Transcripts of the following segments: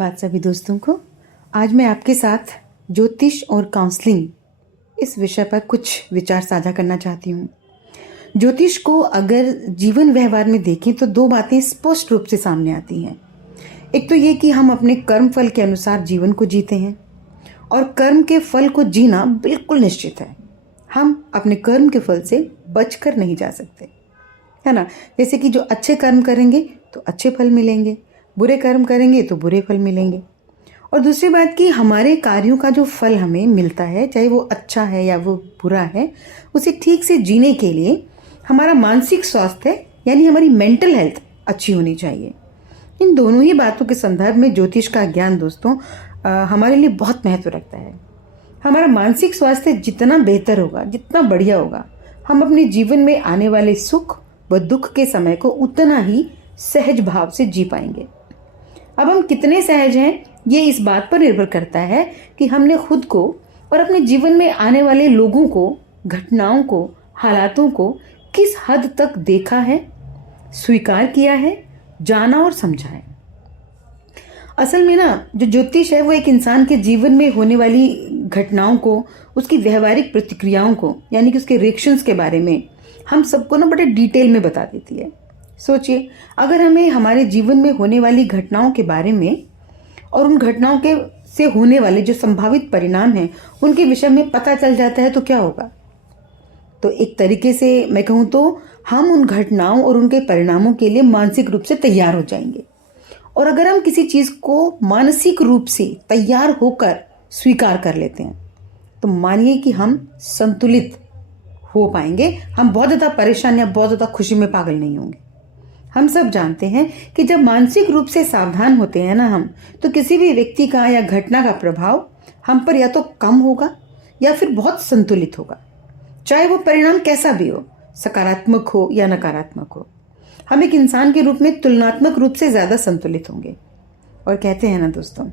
बात सभी दोस्तों को। आज मैं आपके साथ ज्योतिष और काउंसलिंग इस विषय पर कुछ विचार साझा करना चाहती हूँ। ज्योतिष को अगर जीवन व्यवहार में देखें तो दो बातें स्पष्ट रूप से सामने आती हैं। एक तो ये कि हम अपने कर्म फल के अनुसार जीवन को जीते हैं और कर्म के फल को जीना बिल्कुल निश्चित है। हम अपने कर्म के फल से बचकर नहीं जा सकते, है ना। जैसे कि जो अच्छे कर्म करेंगे तो अच्छे फल मिलेंगे, बुरे कर्म करेंगे तो बुरे फल मिलेंगे। और दूसरी बात कि हमारे कार्यों का जो फल हमें मिलता है, चाहे वो अच्छा है या वो बुरा है, उसे ठीक से जीने के लिए हमारा मानसिक स्वास्थ्य यानी हमारी मेंटल हेल्थ अच्छी होनी चाहिए। इन दोनों ही बातों के संदर्भ में ज्योतिष का ज्ञान दोस्तों हमारे लिए बहुत महत्व रखता है। हमारा मानसिक स्वास्थ्य जितना बेहतर होगा, जितना बढ़िया होगा, हम अपने जीवन में आने वाले सुख व दुख के समय को उतना ही सहज भाव से जी पाएंगे। अब हम कितने सहज हैं ये इस बात पर निर्भर करता है कि हमने खुद को और अपने जीवन में आने वाले लोगों को, घटनाओं को, हालातों को किस हद तक देखा है, स्वीकार किया है, जाना और समझा है। असल में ना जो ज्योतिष है वो एक इंसान के जीवन में होने वाली घटनाओं को, उसकी व्यवहारिक प्रतिक्रियाओं को, यानी कि उसके रिएक्शंस के बारे में हम सबको ना बड़े डिटेल में बता देती है। सोचिए, अगर हमें हमारे जीवन में होने वाली घटनाओं के बारे में और उन घटनाओं के से होने वाले जो संभावित परिणाम हैं उनके विषय में पता चल जाता है तो क्या होगा। तो एक तरीके से मैं कहूँ तो हम उन घटनाओं और उनके परिणामों के लिए मानसिक रूप से तैयार हो जाएंगे। और अगर हम किसी चीज़ को मानसिक रूप से तैयार होकर स्वीकार कर लेते हैं तो मानिए कि हम संतुलित हो पाएंगे। हम बहुत ज़्यादा परेशान या बहुत ज़्यादा खुशी में पागल नहीं होंगे। हम सब जानते हैं कि जब मानसिक रूप से सावधान होते हैं ना हम, तो किसी भी व्यक्ति का या घटना का प्रभाव हम पर या तो कम होगा या फिर बहुत संतुलित होगा, चाहे वो परिणाम कैसा भी हो, सकारात्मक हो या नकारात्मक हो। हम एक इंसान के रूप में तुलनात्मक रूप से ज़्यादा संतुलित होंगे। और कहते हैं ना दोस्तों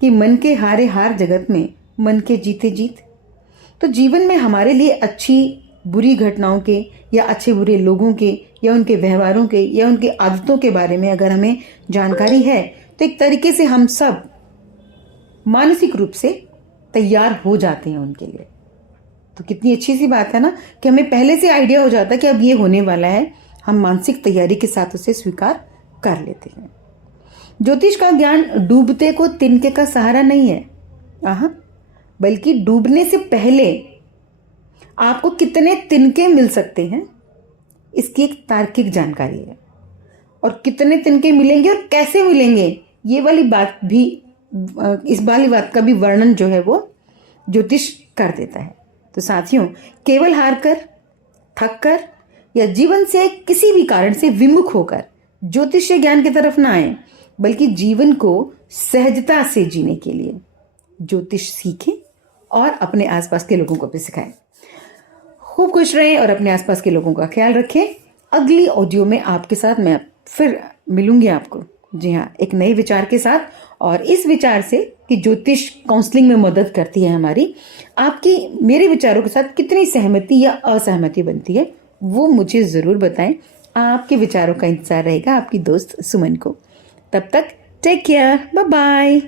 कि मन के हारे हार, जगत में मन के जीते जीत। तो जीवन में हमारे लिए अच्छी बुरी घटनाओं के या अच्छे बुरे लोगों के या उनके व्यवहारों के या उनके आदतों के बारे में अगर हमें जानकारी है तो एक तरीके से हम सब मानसिक रूप से तैयार हो जाते हैं उनके लिए। तो कितनी अच्छी सी बात है ना कि हमें पहले से आइडिया हो जाता है कि अब ये होने वाला है। हम मानसिक तैयारी के साथ उसे स्वीकार कर लेते हैं। ज्योतिष का ज्ञान डूबते को तिनके का सहारा नहीं है, बल्कि डूबने से पहले आपको कितने तिनके मिल सकते हैं इसकी एक तार्किक जानकारी है। और कितने तिनके मिलेंगे और कैसे मिलेंगे ये वाली बात भी, इस वाली बात का भी वर्णन जो है वो ज्योतिष कर देता है। तो साथियों, केवल हारकर, थककर या जीवन से किसी भी कारण से विमुख होकर ज्योतिषीय ज्ञान की तरफ ना आए, बल्कि जीवन को सहजता से जीने के लिए ज्योतिष सीखें और अपने आसपास के लोगों को भी सिखाएं। खूब खुश रहें और अपने आसपास के लोगों का ख्याल रखें। अगली ऑडियो में आपके साथ मैं फिर मिलूंगी आपको, जी हाँ, एक नए विचार के साथ। और इस विचार से कि ज्योतिष काउंसलिंग में मदद करती है हमारी, आपकी मेरे विचारों के साथ कितनी सहमति या असहमति बनती है वो मुझे ज़रूर बताएं। आपके विचारों का इंतजार रहेगा आपकी दोस्त सुमन को। तब तक टेक केयर, बाय बाय।